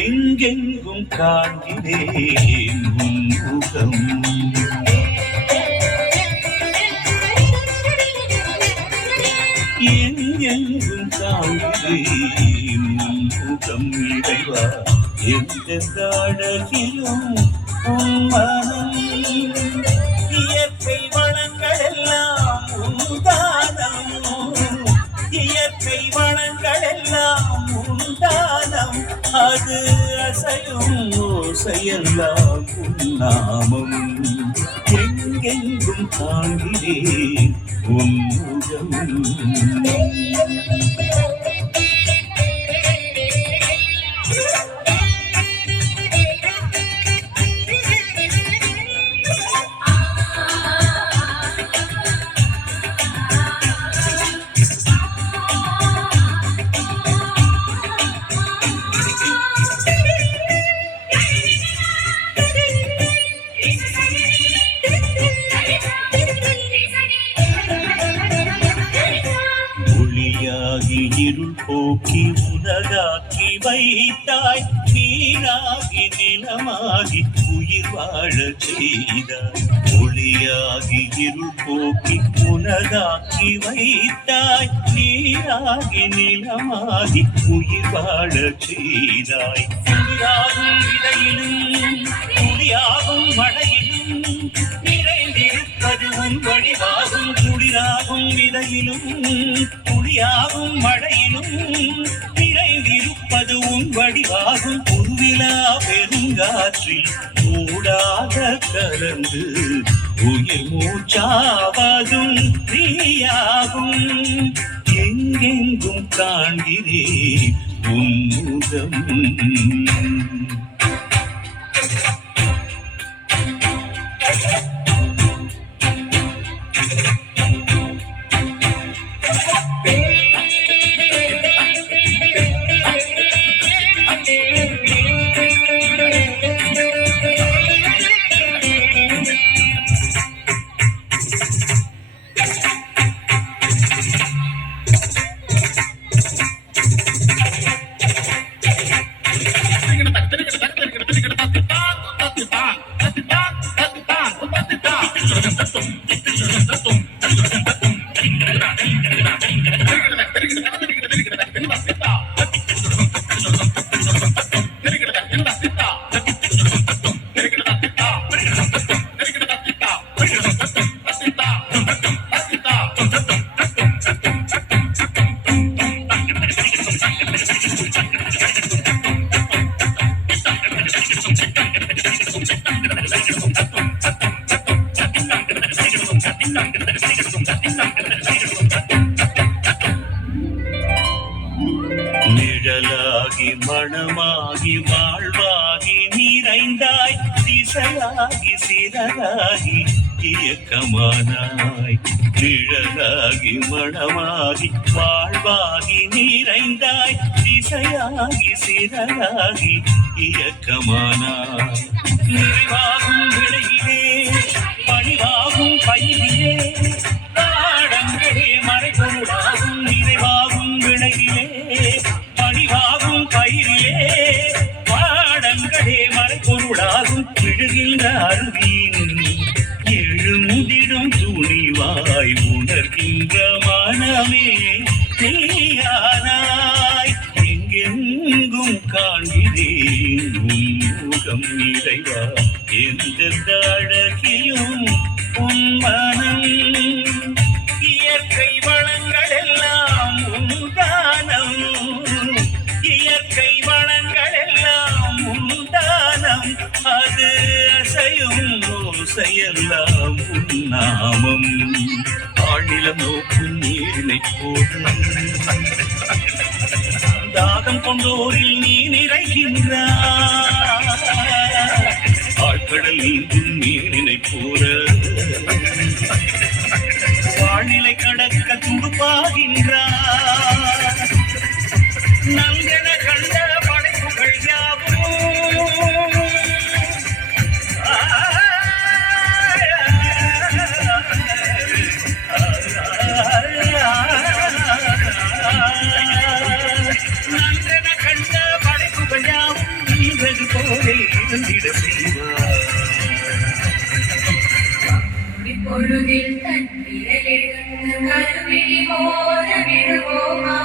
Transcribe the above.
எங்கெங்கும் காண்கிறேன் முகம், எங்கெங்கும் காண்கிறேன் முகம் இறைவா, எந்த அழகிலும் மனம், இயற்கை வளங்கள் எல்லாம் உண்டானம், இயற்கை வளங்கள் எல்லாம் உண்டானம், அது அசையும் ஓசையெல்லாம் உன்னாமம், எங்கெங்கும் காண்கிறேன் உன் முகம். இருள் போக்கி உலகாக்கி வைத்தாய், நீராகி நிலமாகி உயிர் வாழ செய்தாய், ஒளியாகி இருள் போக்கி உலகாக்கி வைத்தாய், நீராகி நிலமாகி உயிர் வாழ செய்தாய், துளியாகும் இடையிலும் துளியாகும் மழையிலும் நிறைந்திருப்பது உன் வடிவாகும், குளிராகும் இடையிலும் துளியாகும் மழையிலும் நிறைந்திருப்பது உன் வடிவாகும், பொருவிலா பெருங்காற்றில் கூடாக கலந்து உயிர் மூச்சாவதும் நீயாகும், எங்கெங்கும் காண்கிறேன் உன் முகம். நிழலாகி மணமாகி வாழ்வாகி நிறைந்தாய், திசையாகி சிறகாகி இயக்கமானாய், நிழலாகி மணமாகி வாழ்வாகி நிறைந்தாய், திசையாகி சிறகாகி இயக்கமானாய், நிறைவாகும் விளையிலே பணிவாகும் பயிரிலே பாடங்களே மறைபொருளாகும், நிறைவாகும் விளையிலே பணிவாகும் பயிரிலே பாடங்களே மறைபொருளாகும், விழுகின்ற அருவியின் எழுமுதிரும் துணிவாய் உணர்கின்ற மனமே நீயானாய், எங்கெங்கும் காண்கிறேன் உன் முகம் இறைவா, எந்த அழகிலும் உன் மனம், இயற்கை வளங்கள் எல்லாம் உண்டானம், இயற்கை வளங்கள் எல்லாம் உண்டானம், அது அசையும் ஓசையெல்லாம் உன்னாமம், ஆழ்நிலம் நோக்கும் நீர் மீனினைப் போல தாகம் கொண்டோரில் நீ நிறைகின்றாய். ஆழ்கடல் நீந்தும் மீனினைப் போல வாழ்நிலை கடக்க துடுப்பாகின்றாய். நல்கென கண்ட படைப்புகள் யாவும் நன்றென கண்ட படைப்புகள் யாவும் வெகு போலே இருந்திட செய்வார். பொழுதில் தன் விரலெடுத்து கருவிழி போல விடுவோமா